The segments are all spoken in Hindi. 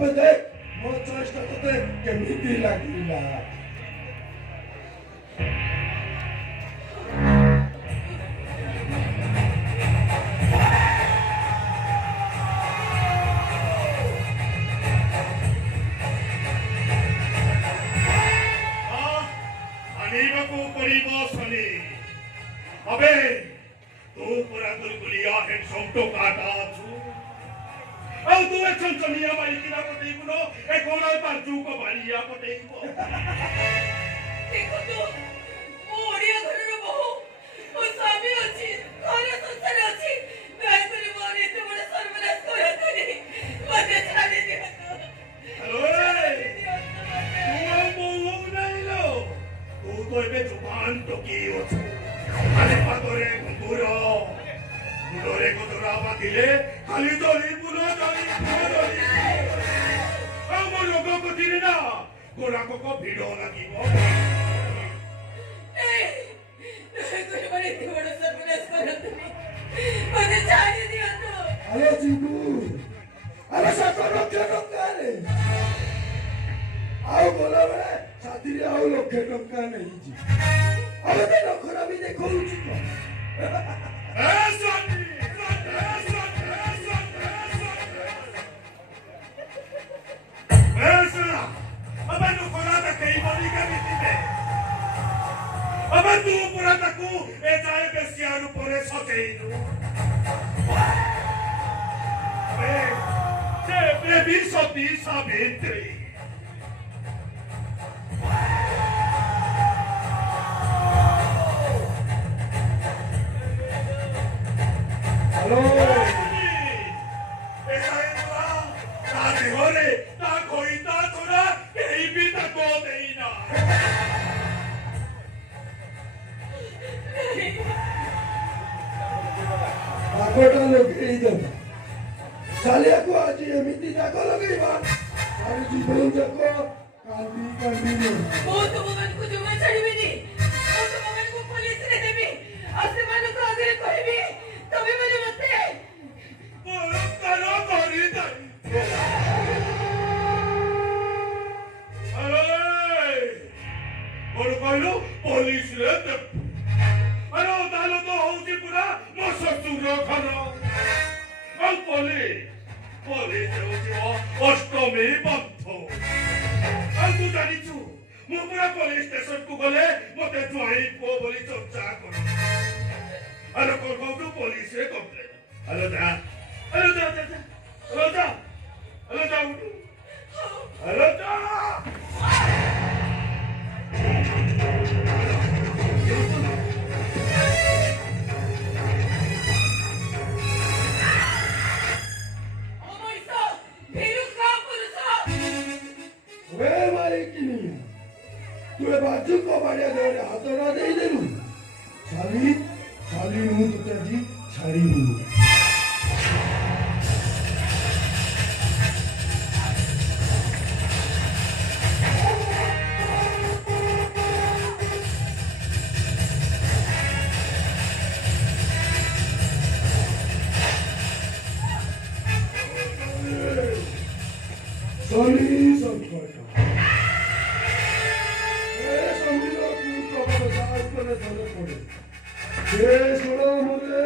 अबे देख मो चेष्टा तोते केमिति लागिला अबे तू पूरा गुलगुलिया हेडसम तो काटा छु औ तू एक चंचलिया बाई किना पटे गुनो एक कोना पांचू को बालिया पटे को देखो तो ओडिया घरर बहु ओ स्वामी अछि घर संसार अछि गाय करे मोरे ते बड़ सर्वनाश करे तनी मते छाड़ी दियो तू बहु नहीं लो तू तो एबे जुबान तो की ओछु अरे पातोरे गुंगुरो गुंगुरे को तो रावा दिले खाली दोली पुनो दोली हम लोगों को दिले ना गोरा को भिड़ो लगी वो ए कोई बड़े बड़ा सर्वनाश करे तनी मते छाड़ी दियो तो अरे चिंटू अरे साकरो के करे आओ बोला बे साथी रे आओ लखे टंका नहीं जी अबे ते नखरा भी देखो उचित अबे नखरा त कई बोली का नीति अबे तू पूरा तकू ए जाए बेसियार ऊपर सचेई दू अबे से बेबी सती साबित्री हेलो ऐसा है ना ताकि हो रे ता कोई ता थोड़ा कहीं भी तको नहीं ना आकोटा लोग इधर साले को आज एमिति जाको लगेबा सारे जीवन जाको कांदी में वो तो मगन को जुमा छड़ीबी नी वो तो मगन को पुलिस रे देबी आसमान को आगे कहबी तबे मने मते करो करी दई अरे बोल कहलो पुलिस रे दे अरे दालो तो होउची पूरा मससुर खरो और पुलिस होउची अष्टमी बंधो और तू जानी छु मु पूरा पुलिस स्टेशन को गले मते जुआई को बोली चर्चा करो अरे को तू पुलिस रे कंप्लेन हेलो जा हेलो जा हेलो जा हेलो जा हेलो जा ओमैसा फेरु का पुरुषा वे मारे की नहीं तू बाजू को बढ़िया दे हाथ ना दे देलू साली साली हूं तो जी छाड़ी हूं साली संकट ए समझो तू प्रभु साथ करे चले पड़े ये सुनो मुझे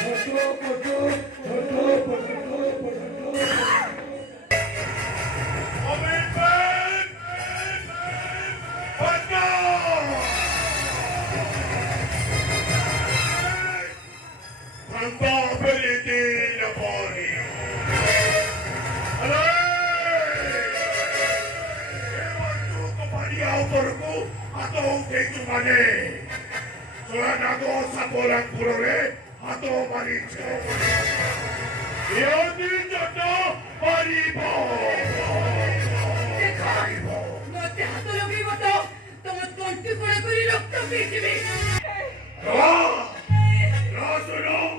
पटो पटो पटो पटो पटो अबे पटो Anda beliti na pori. Aray! Ewan tu kepada autorku atau kejumane. Soalnya nago sa bolang purore atau maricho. Yoni jodo maribo. देखो मते हाथ लगी मतो तुम तंटी कोड़े कोरी रक्त पीछे Ra! Ra suno!